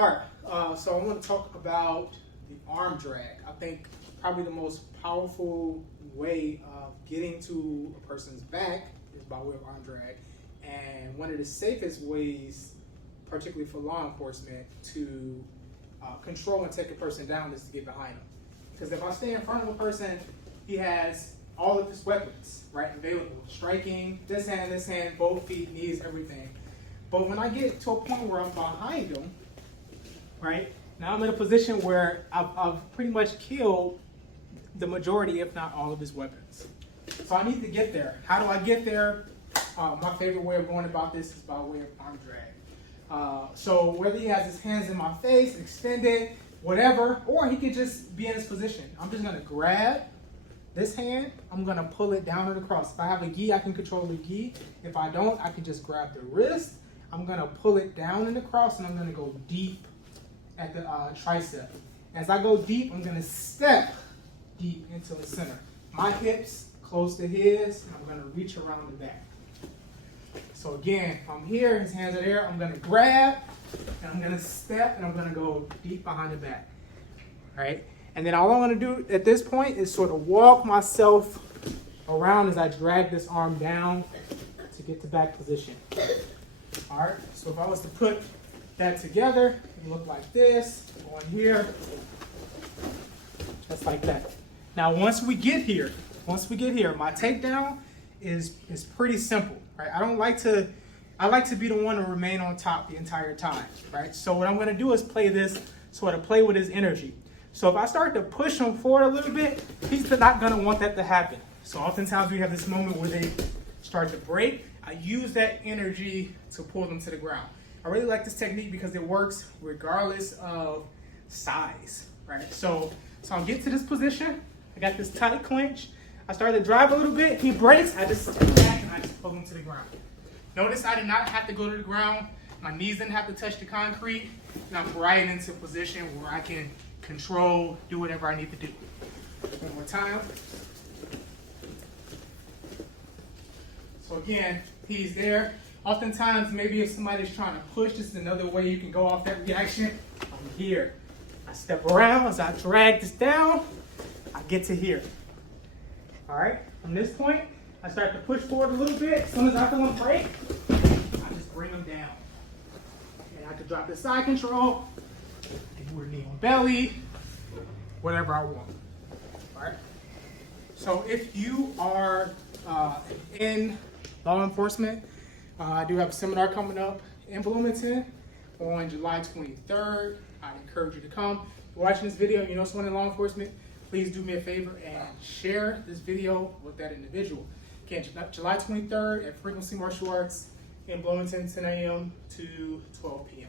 All right, so I want to talk about the arm drag. I think probably the most powerful way of getting to a person's back is by way of arm drag. And one of the safest ways, particularly for law enforcement, to control and take a person down is to get behind them. Because if I stay in front of a person, he has all of his weapons, right, available. Striking, this hand, both feet, knees, everything. But when I get to a point where I'm behind him, right, now I'm in a position where I've pretty much killed the majority, if not all, of his weapons. So I need to get there. How do I get there? My favorite way of going about this is by way of arm drag. So whether he has his hands in my face, extended, whatever, or he could just be in this position. I'm just gonna grab this hand, I'm gonna pull it down and across. If I have a gi, I can control the gi. If I don't, I can just grab the wrist. I'm gonna pull it down and across, and I'm gonna go deep at the tricep. As I go deep, I'm gonna step deep into the center. My hips close to his, and I'm gonna reach around the back. So again, if I'm here, his hands are there, I'm gonna grab, and I'm gonna step, and I'm gonna go deep behind the back, all right? And then all I'm gonna do at this point is sort of walk myself around as I drag this arm down to get to back position. All right, so if I was to put that together, it would look like this, going here, just like that. Now, once we get here, my takedown is pretty simple, right? I like to be the one to remain on top the entire time, right? So what I'm gonna do is play with his energy. So if I start to push him forward a little bit, he's not gonna want that to happen. So oftentimes we have this moment where they start to break. I use that energy to pull them to the ground. I really like this technique because it works regardless of size, right? So I'll get to this position. I got this tight clinch. I start to drive a little bit. He breaks. I just step back and I just pull him to the ground. Notice I did not have to go to the ground. My knees didn't have to touch the concrete. And I'm right into a position where I can control, do whatever I need to do. One more time. So again, he's there. Oftentimes, maybe if somebody's trying to push, this is another way you can go off that reaction. I'm here. I step around as I drag this down. I get to here. All right, from this point, I start to push forward a little bit. As soon as I feel him break, I just bring him down. And I can drop the side control, I can do a knee on belly, whatever I want. All right. So if you are in law enforcement, I do have a seminar coming up in Bloomington on July 23rd. I encourage you to come. If you're watching this video and you know someone in law enforcement, please do me a favor and share this video with that individual. Again, July 23rd at Frequency Martial Arts in Bloomington, 10 a.m. to 12 p.m.